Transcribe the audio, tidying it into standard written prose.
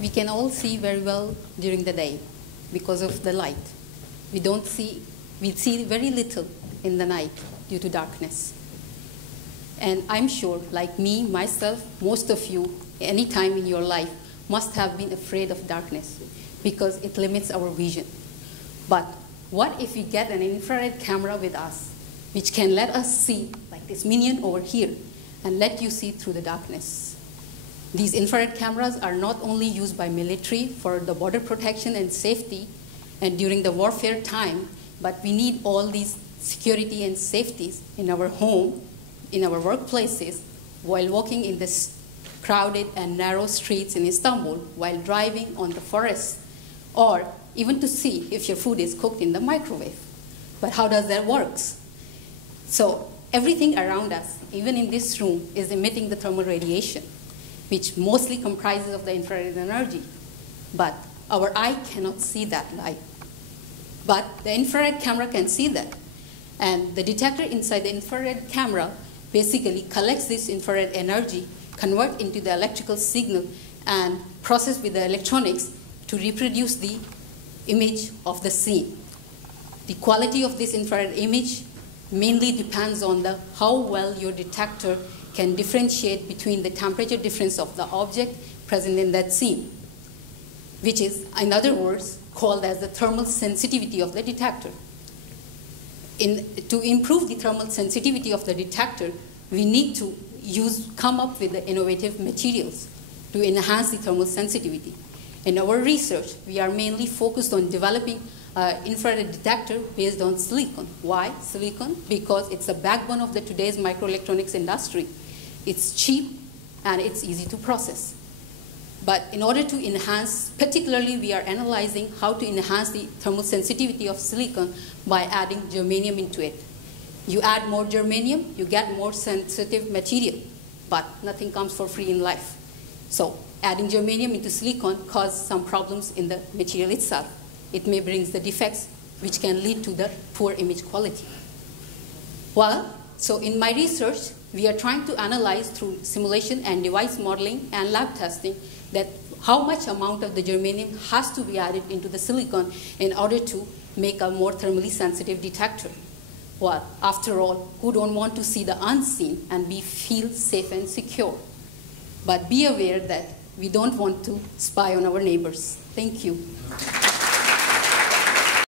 we can all see very well during the day because of the light. We see very little in the night due to darkness. And I'm sure, like me, myself, most of you, any time in your life, must have been afraid of darkness because it limits our vision. But what if we get an infrared camera with us, which can let us see, like this minion over here, and let you see through the darkness? These infrared cameras are not only used by military for the border protection and safety and during the warfare time, but we need all these security and safeties in our home, in our workplaces, while walking in the crowded and narrow streets in Istanbul, while driving on the forest, or even to see if your food is cooked in the microwave. But how does that work? So everything around us, even in this room, is emitting the thermal radiation, which mostly comprises of the infrared energy. But our eye cannot see that light. But the infrared camera can see that. And the detector inside the infrared camera basically collects this infrared energy, convert into the electrical signal, and process with the electronics to reproduce the image of the scene. The quality of this infrared image mainly depends on how well your detector can differentiate between the temperature difference of the object present in that scene, which is, in other words, called as the thermal sensitivity of the detector. To improve the thermal sensitivity of the detector, we need to come up with the innovative materials to enhance the thermal sensitivity. In our research, we are mainly focused on developing infrared detector based on silicon. Why silicon? Because it's the backbone of today's microelectronics industry. It's cheap and it's easy to process. But in order to enhance, particularly we are analyzing how to enhance the thermal sensitivity of silicon by adding germanium into it. You add more germanium, you get more sensitive material, but nothing comes for free in life. So adding germanium into silicon causes some problems in the material itself. It may bring the defects which can lead to the poor image quality. Well, so in my research, we are trying to analyze through simulation and device modeling and lab testing that how much amount of the germanium has to be added into the silicon in order to make a more thermally sensitive detector. Well, after all, who don't want to see the unseen and feel safe and secure? But be aware that we don't want to spy on our neighbors. Thank you.